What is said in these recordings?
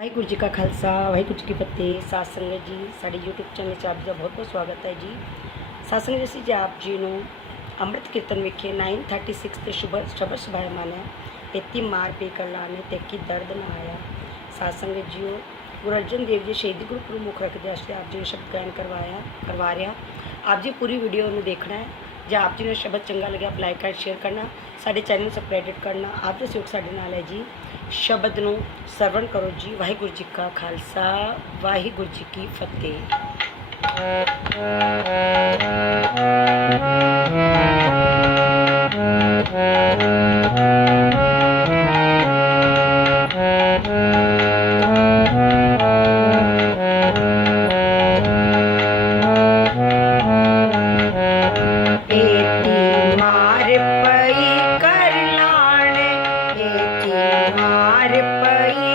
ਵਾਹਿਗੁਰੂ ਜੀ ਕਾ ਖਾਲਸਾ, ਵਾਹਿਗੁਰੂ ਜੀ ਕੀ ਫਤਿਹ। ਸਾਧ ਸੰਗਤ ਜੀ, ਸਾਡੇ YouTube ਚੈਨਲ 'ਚ ਆਪ ਜੀ ਦਾ ਬਹੁਤ ਬਹੁਤ ਸਵਾਗਤ ਹੈ ਜੀ। ਸਾਧ ਸੰਗਤ ਜੀ ਅਸੀਂ ਜੀ ਆਪ ਜੀ ਨੂੰ ਅੰਮ੍ਰਿਤ ਕੀਰਤਨ ਵਿਖੇ 936 ਤੇ ਸ਼ੁਭ ਸ਼ਬਦ ਸੁਭਾਇਮਾਨ ਹੈ ਇਤੀ ਮਾਰ ਪੀ ਕਰ ਲਾਣੇ ਤੇ ਕੀ ਦਰਦ ਨਾ ਆਇਆ। ਸਾਧ ਸੰਗਤ ਜੀਓ, ਗੁਰੂ ਅਰਜਨ ਦੇਵ ਜੀ ਸ਼ਹੀਦੀ ਗੁਰਪੁਰਬ ਮੁੱਖ ਰੱਖਦੇ ਅਸੀਂ ਆਪ ਜੀ ਨੂੰ ਸ਼ਬਦ ਗਾਇਨ ਕਰਵਾਇਆ, ਕਰਵਾ ਰਿਹਾ ਆਪ ਜੀ ਪੂਰੀ ਵੀਡੀਓ ਨੂੰ ਦੇਖਣਾ ਹੈ। ਜੇ ਆਪ ਜੀ ਨੂੰ ਸ਼ਬਦ ਚੰਗਾ ਲੱਗਿਆ ਲਾਈਕ ਐਂਡ ਸ਼ੇਅਰ ਕਰਨਾ, ਸਾਡੇ ਚੈਨਲ ਨੂੰ ਸਬਸਕ੍ਰਾਈਬ ਕਰਨਾ, ਆਪ ਦੇ ਸਹਿਯੋਗ ਸਾਡੇ ਨਾਲ ਹੈ ਜੀ। ਸ਼ਬਦ ਨੂੰ ਸਰਵਣ ਕਰੋ ਜੀ। ਵਾਹਿਗੁਰੂ ਜੀ ਕਾ ਖਾਲਸਾ, ਵਾਹਿਗੁਰੂ ਜੀ ਕੀ ਫਤਿਹ। அருப்பையே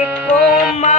Oh my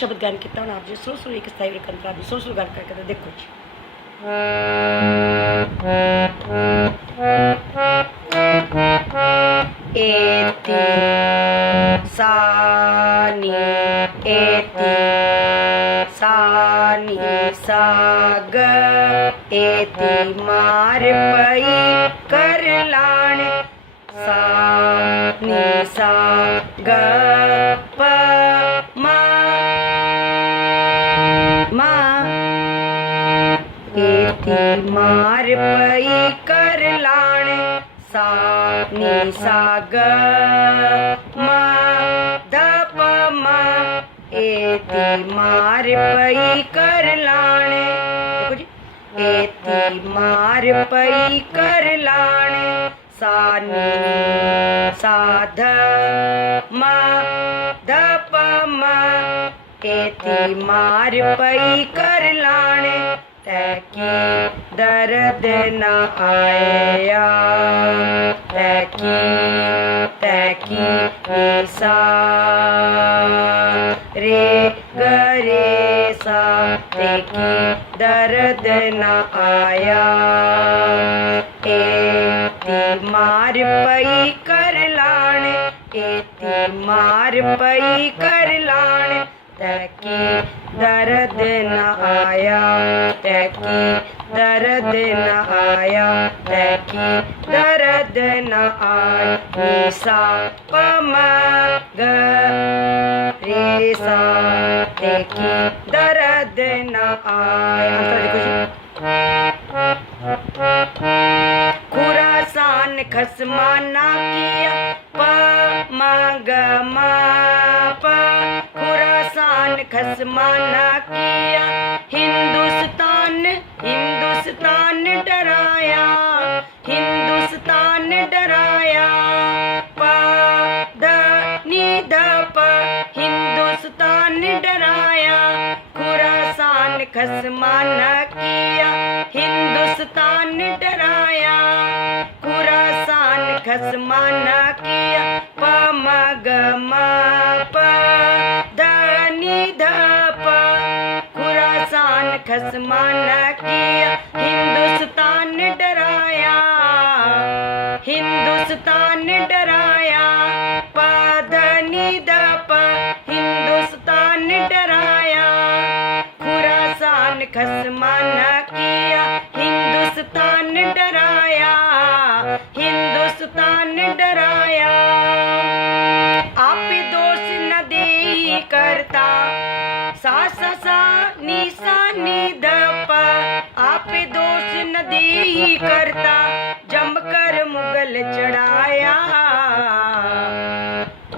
ਸ਼ਬਦ ਗਾਨ ਕੀਤਾ ਹੁਣ ਆਪ ਜੀ ਸੁਰ ਸੁਰ ਇੱਕ ਸਥਾਈ ਕੰਤਰਾ ਵੀ ਸੁਰ ਸੁਰ ਗਾਨ ਕਰਕੇ ਤਾਂ ਦੇਖੋ ਜੀ ਏਤੀ ਸਾਨੀ ਏਤੀ ਸਾਨੀ ਸਾਗ ਏਤੀ ਮਾਰ ਪਈ ਕਰ ਲਾਣ ਸਾਨੀ ਸਾਗ मार पई कर लाणे। सा नी सा ग मा द प एती मार पई कर लाने एती मार पई कर लाणे। सा नी सा ध म द ਕੀਤੀ ਮਾਰ ਪਈ ਕਰ ਲਾਣੇ ਤੈ ਕੀ ਦਰਦ ਨਾ ਆਇਆ ਤੈ ਕੀ ਤੈ ਕੀ ਸਾ ਰੇ ਗਰੇ ਸਾ ਤੈ ਕੀ ਦਰਦ ਨਾ ਆਇਆ। ਏ ਤੀ ਮਾਰ ਪਈ ਕਰ ਲਾਣੇ ਏ ਤੀ ਮਾਰ ਪਈ ਕਰ ਲਾਣੇ। तकी दर्द न आया तकी दर्द न आया तकी दर्द न आया सा पम सा दर्द न आया। खुरासान खसमाना किया पमा ग खसमाना किया। हिंदुस्तान हिंदुस्तान डराया। हिंदुस्तान डराया। हिंदुस्तान डराया। खुरासान, खसमाना किया। हिंदुस्तान डराया। खुरासान, खसमाना किया। प, म, ग प। खसमाना किया हिंदुस्तान डराया हिंदुस्तान डराया। दोष न दे करता जमकर मुगल चढ़ाया।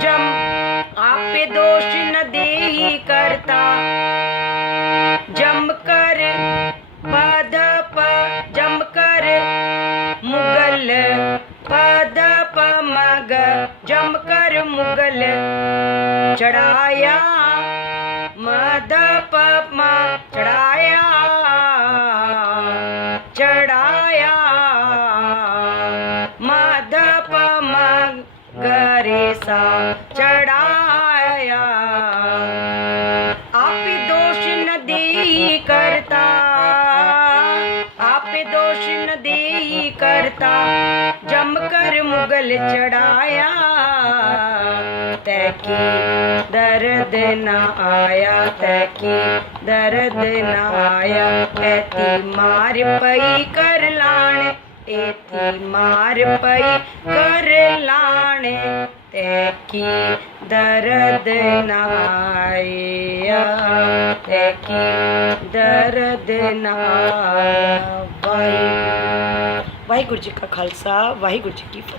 जम आप दोष न दे करता जमकर पद प, जम कर मुगल पद प मग जमकर मुगल चढ़ाया। मद प म चढ़ाया। चढ़ाया। मद प सा चढ़ाया। आप दोष न दे करता। आप दोष न दे करता। जमकर मुगल चढ़ाया। तैकी दर्द न आया, तैकी दर्द न आया। ऐती मार पई कर लाने, ऐती मार पई कर लाने। तैकी दर्द न आया, तैकी दर्द न आया। वाहिगुरु जी का खालसा, वाहिगुरु जी की फतेह।